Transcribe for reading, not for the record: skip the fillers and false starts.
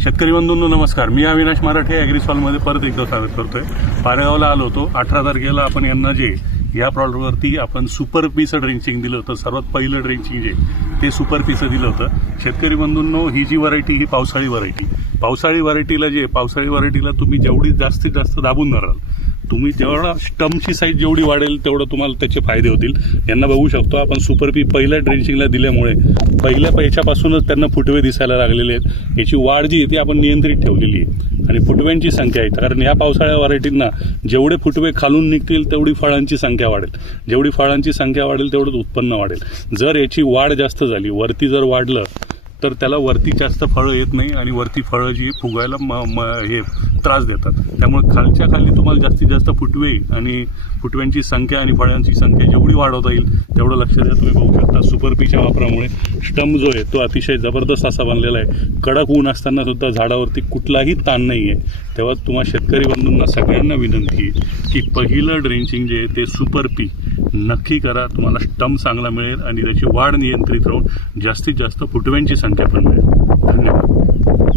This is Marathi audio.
शेतकरी बंधूंनो नमस्कार. मी अविनाश मराठे ॲग्रीसॉलमध्ये परत एकदा स्वागत करतोय. पारेगावला आलो होतो. 18 तारखेला आपण यांना जे या प्रॉडक्टवरती आपण सुपर पीचं ड्रिंचिंग दिलं होतं. सर्वात पहिलं ड्रिंचिंग जे ते सुपर पीचं दिलं होतं. शेतकरी बंधूंनो, ही जी व्हरायटी ही पावसाळी व्हरायटीला तुम्ही जेवढी जास्तीत जास्त दाबून धराल, तुम्ही जेवढा स्टम्पची साईज जेवढी वाढेल तेवढं तुम्हाला त्याचे फायदे होतील. यांना बघू शकतो आपण सुपर पी पहिल्या ड्रेंचिंगला दिल्यामुळे पहिल्या पैशापासूनच त्यांना फुटवे दिसायला लागलेले आहेत. याची वाढ जी आहे ती आपण नियंत्रित ठेवलेली आहे आणि फुटव्यांची संख्या आहे, कारण या पावसाळ्या व्हरायटींना जेवढे फुटवे खालून निघतील तेवढी फळांची संख्या वाढेल. जेवढी फळांची संख्या वाढेल तेवढंच उत्पन्न वाढेल. जर याची वाढ जास्त झाली, वरती जर वाढलं तर त्याला वरती जास्त फळं येत नाही आणि वरती फळं जी फुगायला हे त्रास देतात. त्यामुळे खालच्या खाली तुम्हाला जास्तीत जास्त फुटवे आणि फुटव्यांची संख्या आणि फळांची संख्या जेवढी वाढवता येईल तेवढं लक्ष द्या. तुम्ही बघू शकता सुपर पीच्या वापरामुळे स्टंप जो आहे तो अतिशय जबरदस्त असा बनलेला आहे. कडक ऊन असताना सुद्धा झाडावरती कुठलाही ताण नाही आहे. तेव्हा तुम्हाला शेतकरी बंधूंना सगळ्यांना विनंती आहे की पहिलं ड्रेंचिंग जे आहे ते सुपर पी नक्की करा. तुम्हाला स्टंप चांगला मिळेल आणि त्याची वाढ नियंत्रित राहून जास्तीत जास्त फुटव्यांची संख्या पण मिळेल. धन्यवाद.